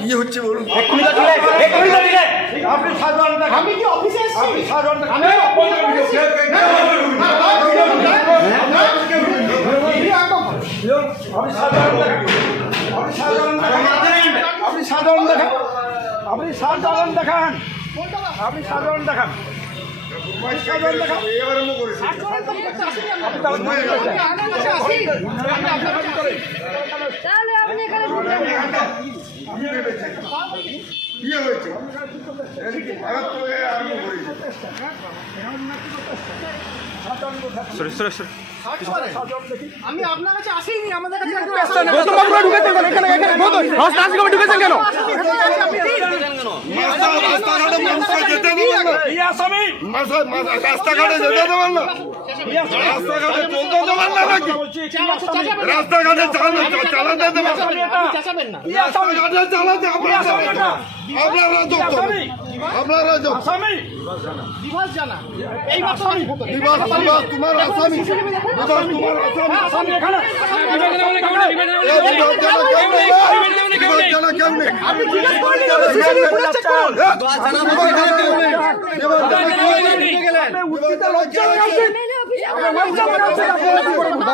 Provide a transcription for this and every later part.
কি হচ্ছে বলুন আপনি সাধারণ আমি আপনি সাধারণ আপনি আপনি সাধারণ দেখেন। আপনি সাধারণ দেখেন। হয়েছে আমি আপনার কাছে আসিনি আমাদের কাছে আসামি মাসা- মাসা- রাস্তাঘাটে যেতে দেবেন না। রাস্তাঘাটে চলতে দেবেন না। রাস্তাঘাটে চালাতে চালাতে দেবেন না চেঁচাবেন না রাস্তাঘাটে চালাতে আপনারা যুক্ত আপনারা যুক্ত বিভাস জানা এই তোমার আসামি বিবাস তোমার আসামি এখানে এ জানা কেউ নেই বিবাস জানা কেউ নেই আপনি জিজ্ঞেস করে নিন, আমি চেক করুন। বিবাস জানা কেউ জানা কেউ নেই বিবাস জানা কেউ নেই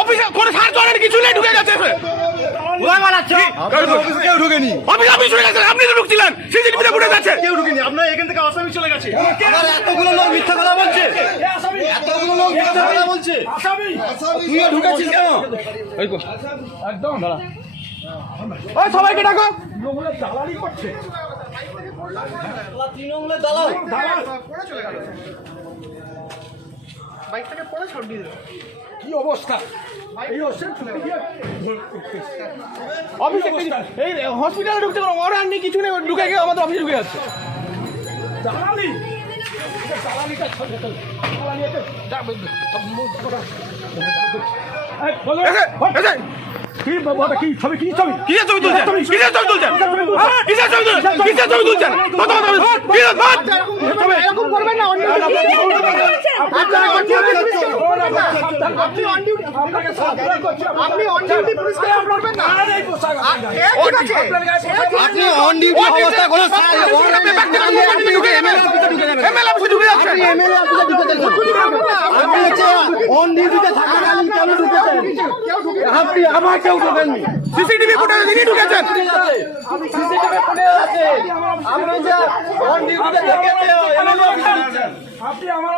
অফিসে কোনো সার করেন কিছু নেই ঢুকে গেছে কেউ ঢুকেনি। অফিস অফিস গেছে আপনি তো ঢুকছিলেন সিসিটিভিতে ফুটে যাচ্ছে কেউ ঢুকিনি আপনার এখান থেকে আসামি চলে গেছে। এতগুলো লোক মিথ্যা কথা বলছে। আসামি? এতগুলো লোক মিথ্যা কথা বলছে। আসামি? তুই ঢুকেছিস কেন? একদম। ওই সবাইকে ডাকো। লোকগুলো দালালি করছে। বাইক থেকে পড়ে ছড় দিয়ে দেবো। কি অবস্থা? এই অফিসে এই হসপিটালে ঢুকতে কোনো অর্ডার নেই কিছু নেই ঢুকে গিয়ে আমাদের অফিসে ঢুকে যাচ্ছে। দালালি! ছবি তুলছেন? না? আপনি অন ডিউটি এমএলএ অফিসে ঢুকে যাচ্ছে আপনি হচ্ছে অন ডিউটিতে থাকাকালীন কেন ঢুকেছেন আপনি আমার কেউ ঢোকেননি সিসিটিভি ফুটেজে তিনি ঢুকেছেন আপনি আমার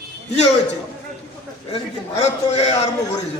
কি হয়েছে। এদিকে ভারত থেকে আরম্ভ করেছে।